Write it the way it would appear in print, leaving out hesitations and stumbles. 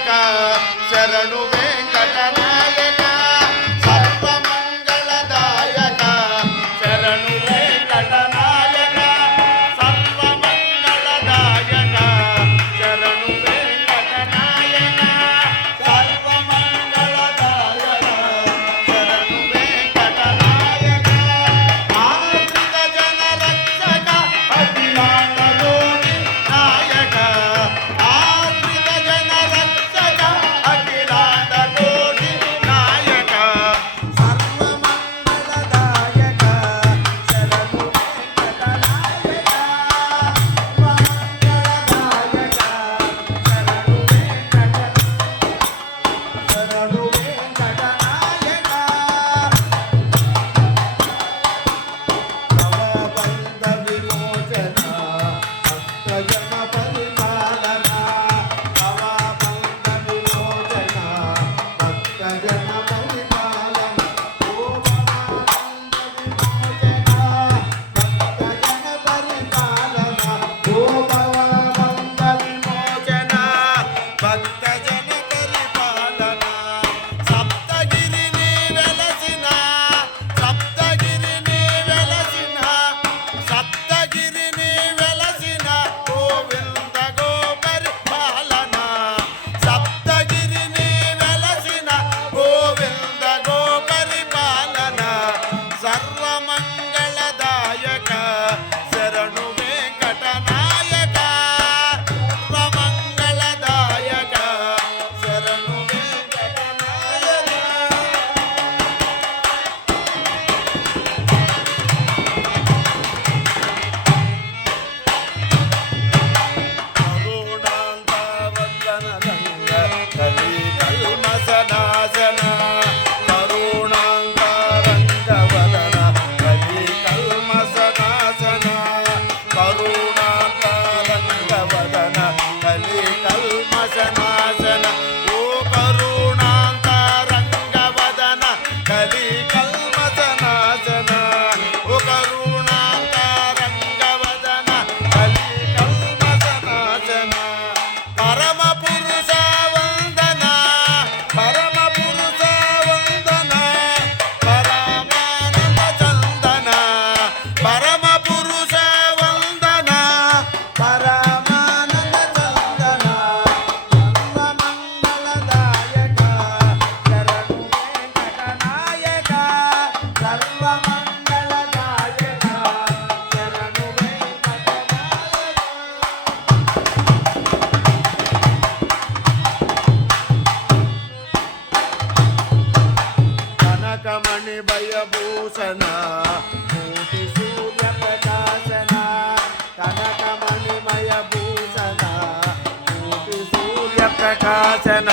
శరణు వెంకటనాయక సర్వమంగళదాయక శరణు వెంకటనాయక సర్వమంగళదాయక శరణు వెంకటనాయక సర్వమంగళదాయక శరణు వెంకటనాయక ఆశ్రిత జన రక్షక అఖిలాండకోటి నాయక ఆశ్రిత జన రక్షక అఖిలాండకోటి నాయక సర్వమంగళదాయక శరణు వెంకటనాయక సర్వమంగళదాయక శరణు వెంకటనాయక భవబంధ విమోచన భక్తజన పరిపాలన భవబంధ విమోచన భక్తజన పరిపాలన ఓ భవబంధ విమోచన భక్తజన పరిపాలన ఓ భవబంధ విమోచన భక్తజన పరిపాలన సప్తగిరిని వెలసిన సప్తగిరిని వెలసిన సప్తగిరిని వెలసిన గోవింద గోపరిపాలన సప్తగిరిని వెలసిన గోవింద గోపరిపాలన సర్వమంగళదాయక శరణు వెంకటనాయక సర్వమంగళదాయక శరణు వెంకటనాయక కరుణాంత వందన రంగ కలి కల్మసనాశన కరుణాంత రంగ వదన కలి కల్మసనాశన కరుణాంత రంగ వదన కలి కల్మసనాశన ఓ కరుణాంత రంగ వదన కలి కల్మసనాశన ఓ కరుణాంత రంగ వదన కలి కల్మసనాశన పరమ పురుష వందన పరమ పురుష వందన పరమానంద చందన పరమ పురుష వందన పరమానంద చందన సర్వమంగళదాయక శరణు వెంకటనాయక సర్వమంగళదాయక శరణు కనకమణి భయభూషణ కోటి సూర్య ప్రకాశన కనకమణి భయభూషణ కోటి సూర్య ప్రకాశన